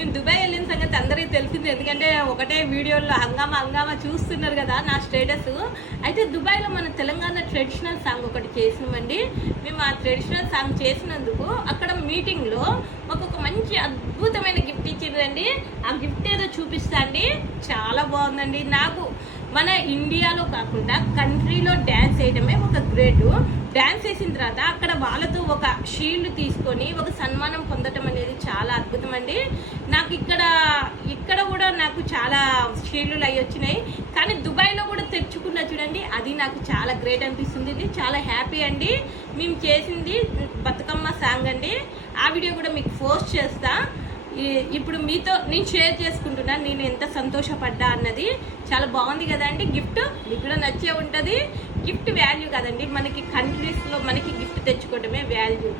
నేను దుబాయ్ వెళ్ళిన సంగతి అందరికీ తెలిసింది, ఎందుకంటే ఒకటే వీడియోలో హంగామా చూస్తున్నారు కదా నా స్టేటస్. అయితే దుబాయ్లో మన తెలంగాణ ట్రెడిషనల్ సాంగ్ ఒకటి చేసినామండి. మేము ఆ ట్రెడిషనల్ సాంగ్ చేసినందుకు అక్కడ మీటింగ్లో మాకు ఒక మంచి అద్భుతమైన గిఫ్ట్ ఇచ్చిందండి. ఆ గిఫ్ట్ ఏదో చూపిస్తా అండి, చాలా బాగుందండి. నాకు మన ఇండియాలో కాకుండా కంట్రీలో డ్యాన్స్ వేయడమే ఒక గ్రేట్. డ్యాన్స్ వేసిన తర్వాత అక్కడ వాళ్ళతో ఒక షీల్డ్ తీసుకొని ఒక సన్మానం పొందటం అనేది చాలా అద్భుతం అండి. నాకు ఇక్కడ కూడా నాకు చాలా షీల్డ్లు అవి వచ్చినాయి, కానీ దుబాయ్లో కూడా తెచ్చుకున్నా చూడండి, అది నాకు చాలా గ్రేట్ అనిపిస్తుంది. ఇది చాలా హ్యాపీ అండి. మేము చేసింది బతుకమ్మ సాంగ్ అండి. ఆ వీడియో కూడా మీకు పోస్ట్ చేస్తా. ఇప్పుడు మీతో నేను షేర్ చేసుకుంటున్నాను నేను ఎంత సంతోషపడ్డా అన్నది. చాలా బాగుంది కదండి. గిఫ్ట్ మీకు కూడా నచ్చే ఉంటుంది. గిఫ్ట్ వాల్యూ కదండి, మనకి కంట్రీస్లో మనకి గిఫ్ట్ తెచ్చుకోవడమే వాల్యూ.